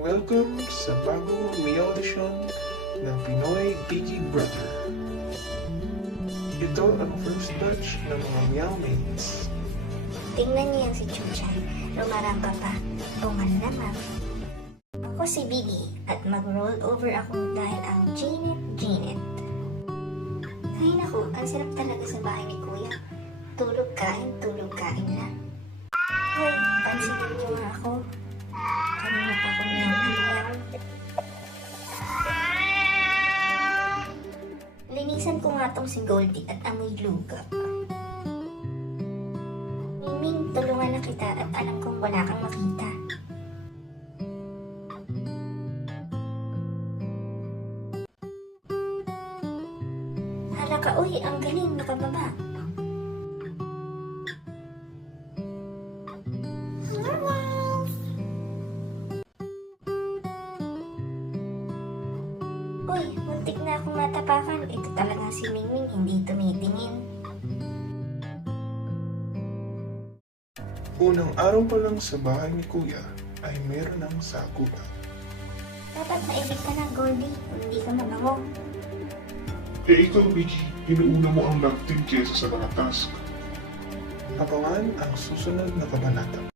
Welcome sa bagong mi-audition ng Pinoy Biggie Brother. Ito ang first batch ng mga Meow Mates. Tingnan niyo yan si Chuchay. Rumarangka pa. Bungal naman. Ako si Biggie at mag-roll over ako dahil ang Janet. Ay naku, ang sarap talaga sa bahay ni Kuya. Tulog kain lang. Hoy, pansinin niyo nga ako. Kanina pa ako niyang. Linisan ko nga tong si Goldie at amoy luga. Miming, tulungan na kita at alam kong wala kang makita. Hala ka, uy, ang galing, nakababa. Hello, guys! Uy, muntik na akong matapakan. Ito talaga si Mingming, hindi tumitingin. Unang araw pa lang sa bahay ni Kuya ay meron ng sagutan. Dapat maibig ka na, Goldie. Hindi ka mabango. Ikaw, Biggie, inuuna mo ang love team kesa sa mga task. Abangan ang susunod na kabanata.